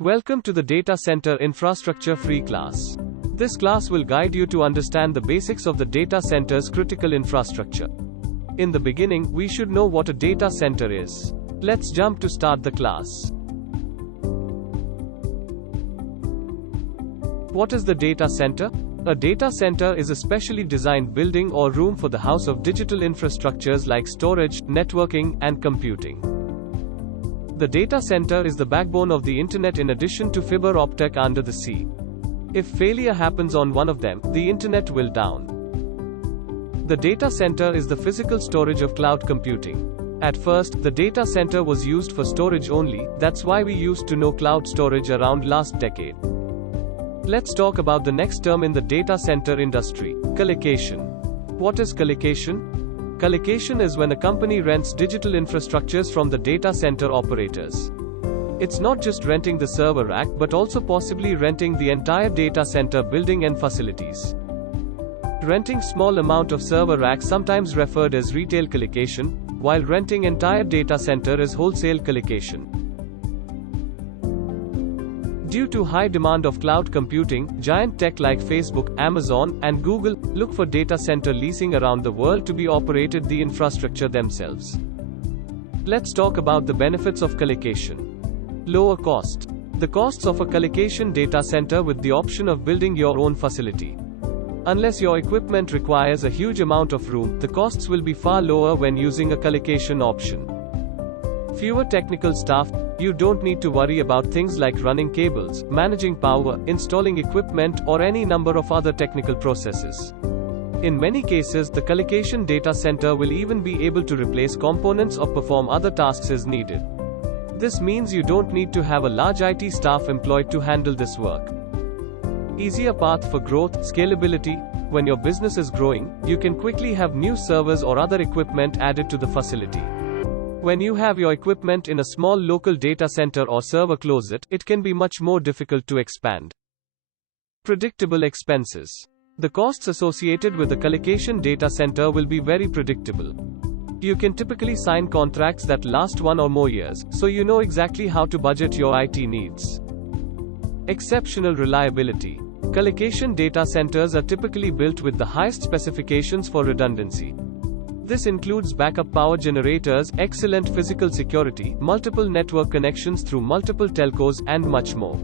Welcome to the Data Center Infrastructure free class. This class will guide you to understand the basics of the data center's critical infrastructure. In the beginning, we should know what a data center is. Let's jump to start the class. What is the data center? A data center is a specially designed building or room for the house of digital infrastructures like storage, networking, and computing. The data center is the backbone of the internet in addition to fiber optic under the sea. If failure happens on one of them, the internet will down. The data center is the physical storage of cloud computing. At first, the data center was used for storage only, that's why we used to know cloud storage around last decade. Let's talk about the next term in the data center industry, colocation. What is colocation? Colocation is when a company rents digital infrastructures from the data center operators. It's not just renting the server rack but also possibly renting the entire data center building and facilities. Renting small amount of server racks sometimes referred as retail colocation, while renting entire data center is wholesale colocation. Due to high demand of cloud computing, giant tech like Facebook, Amazon, and Google look for data center leasing around the world to be operated the infrastructure themselves. Let's talk about the benefits of colocation. Lower cost. The costs of a colocation data center with the option of building your own facility. Unless your equipment requires a huge amount of room, the costs will be far lower when using a colocation option. Fewer technical staff. You don't need to worry about things like running cables, managing power, installing equipment, or any number of other technical processes. In many cases, the colocation data center will even be able to replace components or perform other tasks as needed. This means you don't need to have a large IT staff employed to handle this work. Easier path for growth, scalability. When your business is growing, you can quickly have new servers or other equipment added to the facility. When you have your equipment in a small local data center or server closet, it can be much more difficult to expand. Predictable expenses. The costs associated with the colocation data center will be very predictable. You can typically sign contracts that last 1 or more years, so you know exactly how to budget your IT needs. Exceptional reliability. Colocation data centers are typically built with the highest specifications for redundancy. This includes backup power generators, excellent physical security, multiple network connections through multiple telcos, and much more.